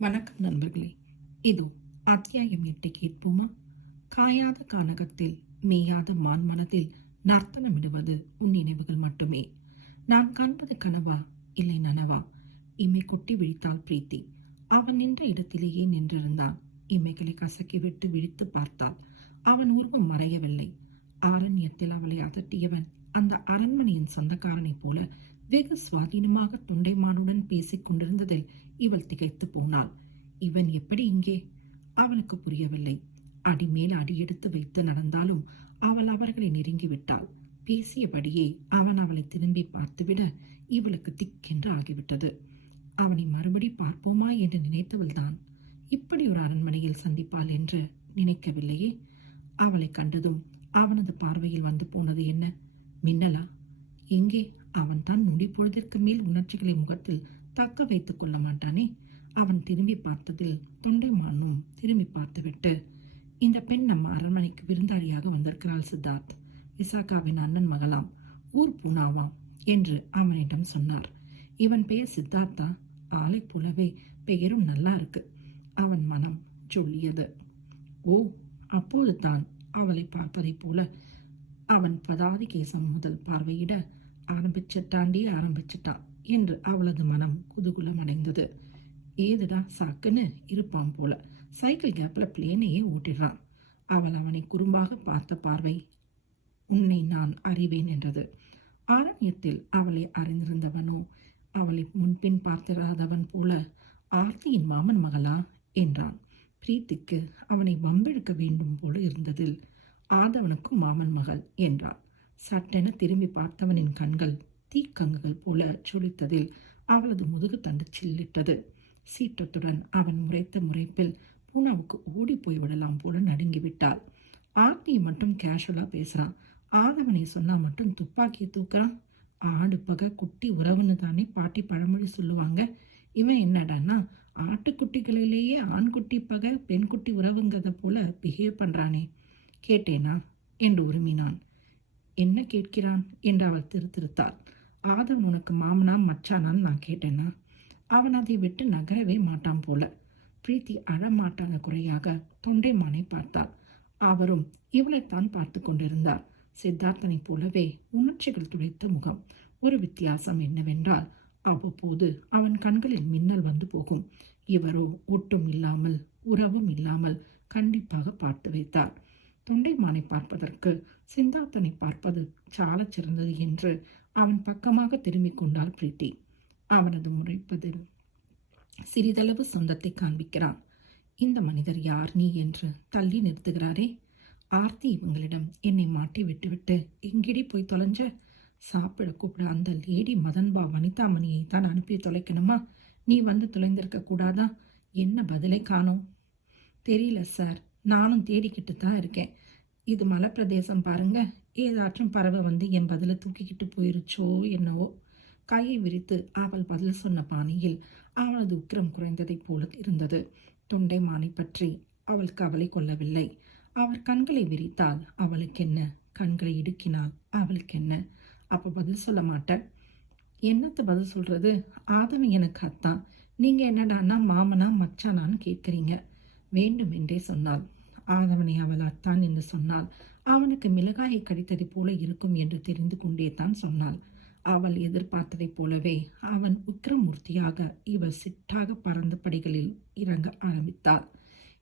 வணக்கம் நண்பர்களே. இதோ அத்தியாயம் 8 கேட்போமா? காயாத கானகத்தில் மேயாத மான் மனதில் நர்த்தனமிடுவது உன் நினைவுகள் மட்டுமே. நான் காண்பது கனவா இல்லை நனவா? இம்மை கொட்டி விழித்தாள் பிரீத்தி. அவன் நின்ற இடத்திலேயே நின்றிருந்தான். இம்மைகளை கசக்கி விட்டு விழித்து பார்த்தாள். அவன் உருவம் மறையவில்லை. ஆரண்யத்தில் அவளை அதட்டியவன் அந்த அரண்மனையின் சொந்தக்காரனைப் போல வெகு சுவாதீனமாக தொண்டைமானுடன் பேசிக் கொண்டிருந்ததில் இவள் திகைத்து போனாள். இவன் எப்படி இங்கே? அவளுக்கு புரியவில்லை. அடிமேல் அடியெடுத்து வைத்து நடந்தாலும் அவள் அவர்களை நெருங்கிவிட்டாள். பேசியபடியே அவன் அவளை திரும்பி பார்த்துவிட இவளுக்கு திக்கென்று ஆகிவிட்டது. அவனை மறுபடி பார்ப்போமா என்று நினைத்தவள்தான் இப்படி ஒரு அரண்மனையில் சந்திப்பாள் என்று நினைக்கவில்லையே. அவளை கண்டதும் அவனது பார்வையில் வந்து போனது என்ன? மின்னலா? எங்கே? அவன் தான் நொடி பொழுதிற்கு மேல் உணர்ச்சிகளை முகத்தில் தக்க வைத்துக் கொள்ள மாட்டானே. அவன் திரும்பி பார்த்ததில் தொண்டைமானும் திரும்பி பார்த்துவிட்டு, இந்த பெண் நம்ம அரண்மனைக்கு விருந்தாளியாக வந்திருக்கிறாள் சித்தார்த். விசாகாவின் அண்ணன் மகளாம், ஊர் பூனாவாம் என்று அவனிடம் சொன்னார். இவன் பெயர் சித்தார்த்தா? ஆளை போலவே பெயரும் நல்லா இருக்கு, அவன் மனம் சொல்லியது. ஓ, அப்போது தான் அவளை பார்ப்பதைப் போல அவன் பதாதி கேசம் முதல் பார்வையிட ஆரம்பிச்சிட்டான் என்று அவளது மனம் குதூகுலம் அடைந்தது. ஏதுடா சாக்குன்னு இருப்பான் போல, சைக்கிள் கேப்ல பிளேனையே ஓட்டிடுறான். அவள் அவனை குறும்பாக பார்த்த பார்வை உன்னை நான் அறிவேன் என்றது. ஆரண்யத்தில் அவளை அறிந்திருந்தவனோ அவளை முன்பின் பார்த்திராதவன் போல, ஆர்த்தியின் மாமன் மகளா என்றான். பிரீத்திக்கு அவனை வம்பெடுக்க வேண்டும் போல இருந்ததில், ஆதவனுக்கும் மாமன் மகள் என்றாள். சட்டென திரும்பி பார்த்தவனின் கண்கள் தீக்கங்குகள் போல சுழித்ததில் அவளது முதுகு தண்டு சில்லிட்டது. சீற்றத்துடன் அவன் முறைத்த முறைப்பில் பூனாவுக்கு ஓடி போய் விடலாம் போல நடுங்கிவிட்டாள். ஆர்த்தியை மட்டும் கேஷுவலா பேசுறான், ஆதவனை சொன்னா மட்டும் துப்பாக்கியை தூக்குறான். ஆடு பகை குட்டி உறவுன்னு தானே பாட்டி பழமொழி சொல்லுவாங்க. இவன் என்னடான்னா ஆட்டுக்குட்டிகளிலேயே ஆண்குட்டி பகை பெண்குட்டி உறவுங்கிறத போல பிஹேவ் பண்றானே. கேட்டேனா என்று உருமினான். என்ன கேட்கிறான் என்று அவள் திருத்தாள். ஆதவன் உனக்கு மாமனா மச்சானான்னு நான் கேட்டேன்னா? அவன் அதை விட்டு நகரவே மாட்டான் போல. பிரீத்தி அழமாட்டான குறையாக தொண்டைமானை பார்த்தாள். அவரும் இவளைத்தான் பார்த்து கொண்டிருந்தார். சித்தார்த்தனை போலவே உணர்ச்சிகள் துடைத்த முகம். ஒரு வித்தியாசம் என்னவென்றால், அவ்வப்போது அவன் கண்களில் மின்னல் வந்து போகும். இவரோ ஒட்டும் இல்லாமல் உறவும் இல்லாமல் கண்டிப்பாக பார்த்து வைத்தார். தொண்டைமானை பார்ப்பதற்கு சித்தார்த்தனை பார்ப்பது சாலச் சிறந்தது என்று அவன் பக்கமாக திரும்பிக் கொண்டாள் பிரீத்தி. அவனது முறைப்பதில் சிறிதளவு சொந்தத்தை காண்பிக்கிறான். இந்த மனிதர் யார் நீ என்று தள்ளி நிறுத்துகிறாரே. ஆர்த்தி இவங்களிடம் என்னை மாட்டி விட்டுவிட்டு எங்கிடி போய் தொலைஞ்ச? சாப்பிட கூப்பிட அந்த லேடி மதன்பா வனிதாமணியை தான் அனுப்பி தொலைக்கணுமா? நீ வந்து தொலைந்திருக்க கூடாதா? என்ன பதிலை காணோம்? தெரியல சார், நானும் தேடிக்கிட்டு தான் இருக்கேன். இது மலை பிரதேசம் பாருங்க, ஏதாச்சும் பறவை வந்து என் பதிலை தூக்கிக்கிட்டு போயிருச்சோ என்னவோ. கையை விரித்து அவள் பதில் சொன்ன பாணியில் அவளது உக்கிரம் குறைந்ததைப் போல இருந்தது. தொண்டைமானை பற்றி அவள் கவலை கொள்ளவில்லை. அவர் கண்களை விரித்தால் அவளுக்கென்ன, கண்களை இடுக்கினாள் அவளுக்கென்ன? அப்ப பதில் சொல்ல மாட்ட? என்னத்து பதில் சொல்றது? ஆதவன் எனக்கு அத்தான், நீங்க என்னடான்னா மாமனா மச்சானான்னு கேட்குறீங்க. வேண்டும் என்றே சொன்னாள். ஆதவனை அவள் அத்தான் என்று சொன்னால் அவனுக்கு மிளகாயை கடித்ததை போல இருக்கும் என்று தெரிந்து கொண்டே தான் சொன்னாள். அவள் எதிர்பார்த்ததைப் போலவே அவன் உக்கிரமூர்த்தியாக இவள் சிட்டாக பறந்த படிகளில் இறங்க ஆரம்பித்தாள்.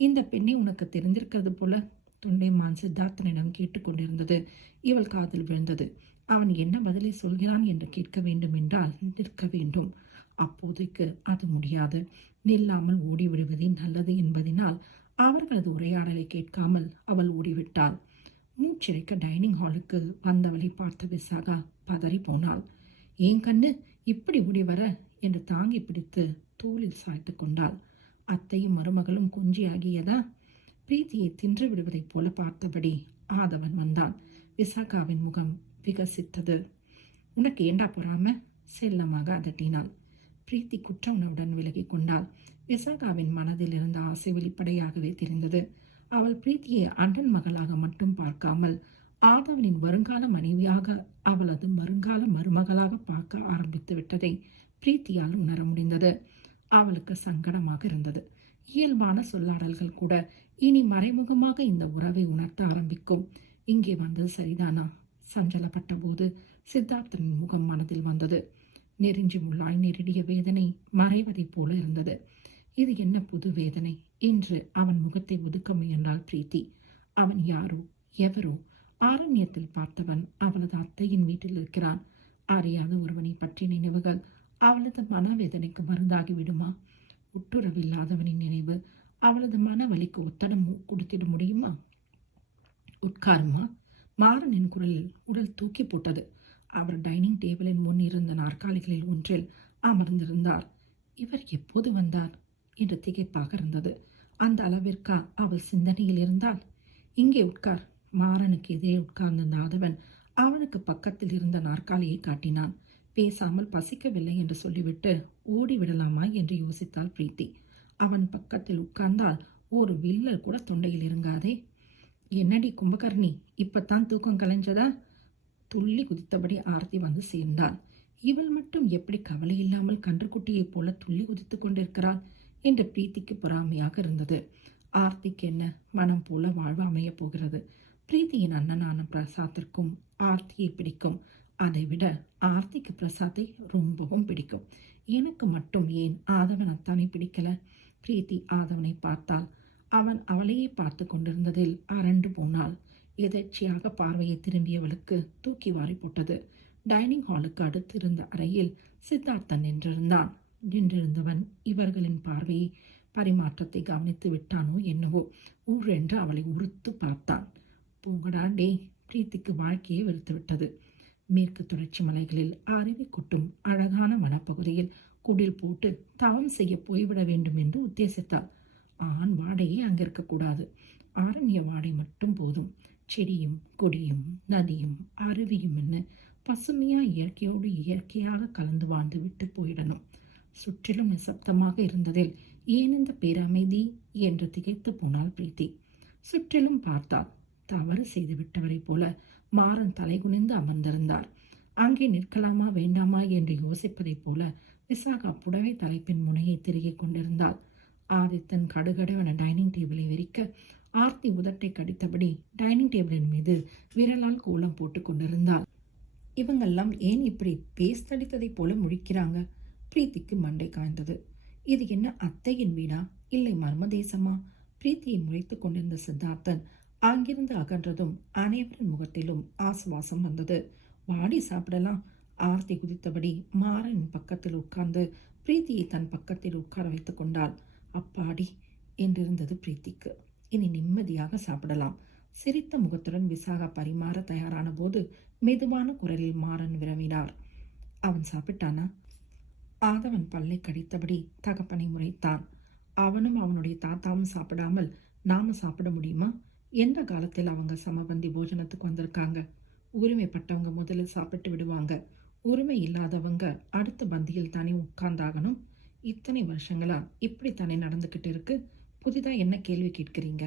இந்த பெண்ணை உனக்கு தெரிந்திருக்கிறது போல தொண்டைமான் சித்தார்த்தனிடம் கேட்டுக்கொண்டிருந்தது இவள் காதில் விழுந்தது. அவன் என்ன பதிலை சொல்கிறான் என்று கேட்க வேண்டும் என்றால் நிற்க வேண்டும். அப்போதைக்கு அது முடியாது. நில்லாமல் ஓடிவிடுவதே நல்லது என்பதனால் அவர்களது உரையாடலை கேட்காமல் அவள் ஓடிவிட்டாள். மூச்சிறைக்க டைனிங் ஹாலுக்கு வந்தவளை பார்த்த விசாகா பதறி போனாள். ஏன் கண்ணு இப்படி ஓடி வர என்று தாங்கி பிடித்து தோளில் சாய்த்து கொண்டாள். அத்தையும் மருமகளும் கொஞ்சியாகியதா? பிரீத்தியை தின்று விடுவதைப் போல பார்த்தபடி ஆதவன் வந்தான். விசாகாவின் முகம் விகசித்தது. உனக்கு ஏண்டா பொறாம? செல்லமாக அதட்டினாள். பிரீத்தி குற்ற உணவுடன் விலகி கொண்டாள். விசாகாவின் மனதில் இருந்த ஆசை வெளிப்படையாகவே தெரிந்தது. அவள் பிரீத்தியை அண்ணன் மகளாக மட்டும் பார்க்காமல் ஆதவனின் வருங்கால மனைவியாக, அவளது வருங்கால மருமகளாக பார்க்க ஆரம்பித்து விட்டதை பிரீத்தியால் உணர முடிந்தது. அவளுக்கு சங்கடமாக இருந்தது. இயல்பான சொல்லாடல்கள் கூட இனி மறைமுகமாக இந்த உறவை உணர்த்த ஆரம்பிக்கும். இங்கே வந்தது சரிதானா? சஞ்சலப்பட்ட போது சித்தார்த்தனின் முகம் மனதில் வந்தது. நெருஞ்சி முள்ளாய் நெருடிய வேதனை மறைவதைப் போல இருந்தது. இது என்ன புது வேதனை என்று அவன் முகத்தை ஒதுக்க முயன்றாள் பிரீத்தி. அவன் யாரோ, எவரோ, ஆரண்யத்தில் பார்த்தவன் அவளது அத்தையின் வீட்டில் இருக்கிறான். அறியாத ஒருவனை பற்றிய நினைவுகள் அவளது மனவேதனைக்கு மருந்தாகி விடுமா? உட்டுறவில்லாதவனின் நினைவு அவளது மனவலிக்கு ஒத்தடம் கொடுத்திட முடியுமா? உட்காருமா. மாறனின் குரலில் உடல் தூக்கி போட்டது. அவர் டைனிங் டேபிளின் முன் இருந்த நாற்காலிகளில் ஒன்றில் அமர்ந்திருந்தார். இவர் எப்போது வந்தார் என்று திகைப்பாக இருந்தது. அந்த அளவிற்கா அவள் சிந்தனையில் இருந்தால்? இங்கே உட்கார். மாறனுக்கு எதிரே உட்கார்ந்திருந்த ஆதவன் அவனுக்கு பக்கத்தில் இருந்த நாற்காலியை காட்டினான். பேசாமல் பசிக்கவில்லை என்று சொல்லிவிட்டு ஓடிவிடலாமா என்று யோசித்தாள் பிரீத்தி. அவன் பக்கத்தில் உட்கார்ந்தால் ஒரு வில்லல் கூட தொண்டையில் இருங்காதே. என்னடி கும்பகர்ணி, இப்பத்தான் தூக்கம் கலைஞ்சதா? துள்ளி குதித்தபடி ஆர்த்தி வந்து சேர்ந்தாள். இவள் மட்டும் எப்படி கவலை இல்லாமல் கன்றுக்குட்டியைப் போல துள்ளி குதித்துக் கொண்டிருக்கிறாள் என்று பிரீத்திக்கு பொறாமையாக இருந்தது. ஆர்த்திக்கு என்ன, மனம் போல வாழ்வு அமையப் போகிறது. பிரீத்தியின் அண்ணனான பிரசாத்திற்கும் ஆர்த்தியை பிடிக்கும். அதைவிட ஆர்த்திக்கு பிரசாத்தை ரொம்பவும் பிடிக்கும். எனக்கு மட்டும் ஏன் ஆதவன் அத்தானை பிடிக்கல? பிரீத்தி ஆதவனை பார்த்தாள். அவன் அவளையே பார்த்து கொண்டிருந்ததில் அரண்டு போனாள். எதேர்ச்சியாக பார்வையை திரும்பியவளுக்கு தூக்கி வாரி போட்டது. டைனிங் ஹாலுக்கு அடுத்து இருந்த அறையில் சித்தார்த்தன் நின்றிருந்தான். நின்றிருந்தவன் இவர்களின் பார்வையை பரிமாற்றத்தை கவனித்து விட்டானோ என்னவோ ஊரென்று அவளை உறுத்து பார்த்தான். போங்கடா டே. பிரீத்திக்கு வாழ்க்கையை வெறுத்து விட்டது. மேற்கு தொடர்ச்சி மலைகளில் அருவி கொட்டும் அழகான வனப்பகுதியில் குடில் போட்டு தவம் செய்ய போய்விட வேண்டும் என்று உத்தேசித்தாள். ஆண் வாடையே அங்கிருக்கக்கூடாது. ஆரண்ய வாடை மட்டும் போதும். செடியும் கொடியும் நதியும் அருவியும் என்ன பசுமையா இயற்கையோடு இயற்கையாக கலந்து வாழ்ந்து விட்டு போயிடணும். சுற்றிலும் நிசப்தமாக இருந்ததில் ஏன் இந்த பேரமைதி என்று திகைத்து போனாள் பிரீத்தி. சுற்றிலும் பார்த்தாள். தவறு செய்து விட்டவரை போல மாறன் தலைகுனிந்து அமர்ந்திருந்தார். அங்கே நிற்கலாமா வேண்டாமா என்று யோசிப்பதைப் போல விசாகா புடவை தலைப்பின் முனையை திருகிக் கொண்டிருந்தாள். ஆதித்தன் கடுகடுவென டைனிங் டேபிளை விரிக்க ஆர்த்தி உதட்டை கடித்தபடி டைனிங் டேபிளின் மீது விரலால் கோலம் போட்டு கொண்டிருந்தாள். இவங்கெல்லாம் ஏன் இப்படி பேஸ்தடித்ததைப் போல முழிக்கிறாங்க? பிரீத்திக்கு மண்டை காய்ந்தது. இது என்ன அத்தையின் வீடா, இல்லை மர்மதேசமா? பிரீத்தியை முறைத்து கொண்டிருந்த சித்தார்த்தன் அங்கிருந்து அகன்றதும் அனைவரின் முகத்திலும் ஆசுவாசம் வந்தது. வாடி சாப்பிடலாம். ஆர்த்தி குதித்தபடி மாறனின் பக்கத்தில் உட்கார்ந்து பிரீத்தியை தன் பக்கத்தில் உட்கார வைத்துக் கொண்டாள். அப்பாடி என்றிருந்தது பிரீத்திக்கு. இனி நிம்மதியாக சாப்பிடலாம். சிரித்த முகத்துடன் விசாகா பரிமாற தயாரான போது மெதுவான குரலில் மாறன் விரவினார். அவன் சாப்பிட்டானா? ஆதவன் பல்லை கடித்தபடி தகப்பனை முறைத்தான். அவனும் அவனுடைய தாத்தாவும் சாப்பிடாமல் நாம சாப்பிட முடியுமா? எந்த காலத்தில் அவங்க சமபந்தி போஜனத்துக்கு வந்திருக்காங்க? உரிமைப்பட்டவங்க முதலில் சாப்பிட்டு விடுவாங்க. உரிமை இல்லாதவங்க அடுத்த பந்தியில் தானே உட்கார்ந்தாகணும். இத்தனை வருஷங்களா இப்படித்தானே நடந்துக்கிட்டு இருக்கு. புதிதா என்ன கேள்வி கேட்கிறீங்க?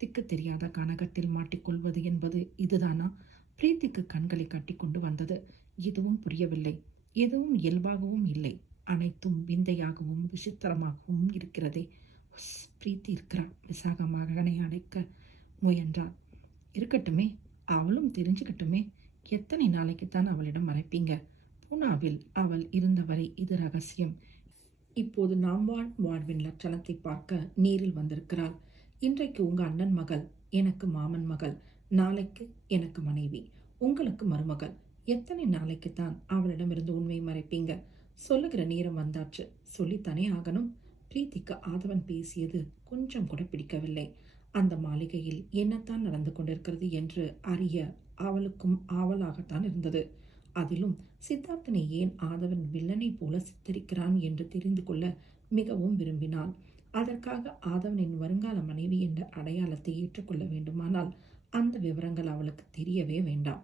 திக்கு தெரியாத கனகத்தில் மாட்டிக்கொள்வது என்பது இதுதானா? பிரீத்திக்கு கண்களை கட்டி கொண்டு வந்தது. எதுவும் புரியவில்லை. எதுவும் இயல்பாகவும் இல்லை. அனைத்தும் விந்தையாகவும் விசித்திரமாகவும் இருக்கிறதே. பிரீத்தி இருக்கிறாள். விசாக மகனை அடைக்க முயன்றாள். இருக்கட்டுமே, அவளும் தெரிஞ்சுக்கட்டுமே. எத்தனை நாளைக்குத்தான் அவளிடம் மறைப்பீங்க? பூனாவில் அவள் இருந்தவரை இது ரகசியம். இப்போது நாம் வாழும் வாழ்வின் லட்சணத்தை பார்க்க நேரில் வந்திருக்கிறாள். இன்றைக்கு உங்க அண்ணன் மகள், எனக்கு மாமன் மகள், நாளைக்கு எனக்கு மனைவி, உங்களுக்கு மருமகள். எத்தனை நாளைக்குத்தான் அவளிடமிருந்து உண்மையை மறைப்பீங்க? சொல்லுகிற நேரம் வந்தாச்சு. சொல்லித்தானே ஆகணும். பிரீத்திக்கு ஆதவன் பேசியது கொஞ்சம் கூட பிடிக்கவில்லை. அந்த மாளிகையில் என்னத்தான் நடந்து கொண்டிருக்கிறது என்று அறிய அவளுக்கும் ஆவலாகத்தான் இருந்தது. அதிலும் சித்தார்த்தனை ஏன் ஆதவன் வில்லனை போல சித்தரிக்கிறான் என்று தெரிந்து கொள்ள மிகவும் விரும்பினாள். அதற்காக ஆதவனின் வருங்கால மனைவி என்ற அடையாளத்தை ஏற்றுக்கொள்ள வேண்டுமானால் அந்த விவரங்கள் அவளுக்கு தெரியவே வேண்டாம்.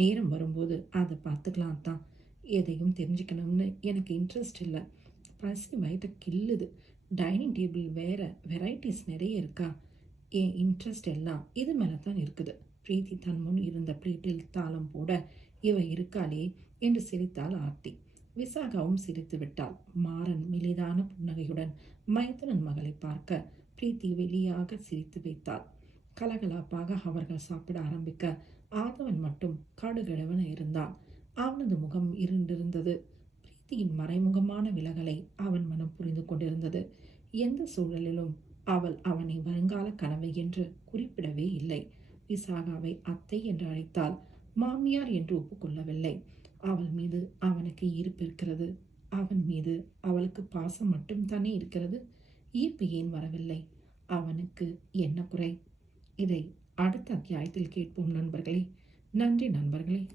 நேரம் வரும்போது அதை பார்த்துக்கலாம் தான். எதையும் தெரிஞ்சுக்கணும்னு எனக்கு இன்ட்ரெஸ்ட் இல்லை. பசி வயிற்று கில்லுது. டைனிங் டேபிள் வேற வெரைட்டிஸ் நிறைய இருக்கா. என் இன்ட்ரெஸ்ட் எல்லாம் இது மேலே தான் இருக்குது. பிரீத்தி தன் முன் இருந்த பிளேட்டில் தாளம் போட இவ இருக்காளே என்று சிரித்தாள் ஆர்த்தி. விசாகாவும் சிரித்து விட்டாள். மாறன் மெலிதான புன்னகையுடன் மைத்துனன் மகளை பார்க்க பிரீத்தி வெளியாக சிரித்து வைத்தாள். கலகலப்பாக அவர்கள் சாப்பிட ஆரம்பிக்க ஆதவன் மட்டும் கடுகளவன இருந்தான். அவனது முகம் இருண்டிருந்தது. பிரீத்தியின் மறைமுகமான விலகலை அவன் மனம் புரிந்து கொண்டிருந்தது. எந்த சூழலிலும் அவள் அவனை வருங்கால கனவை என்று குறிப்பிடவே இல்லை. விசாகாவை அத்தை என்று அழைத்தால் மாமியார் என்று ஒப்புக்கொள்ளவில்லை. அவள் மீது அவனுக்கு ஈர்ப்பு இருக்கிறது. அவன் மீது அவளுக்கு பாசம் மட்டும் தானே இருக்கிறது. ஈர்ப்பு ஏன் வரவில்லை? அவனுக்கு என்ன குறை? இதை அடுத்த அத்தியாயத்தில் கேட்போம் நண்பர்களே. நன்றி நண்பர்களே.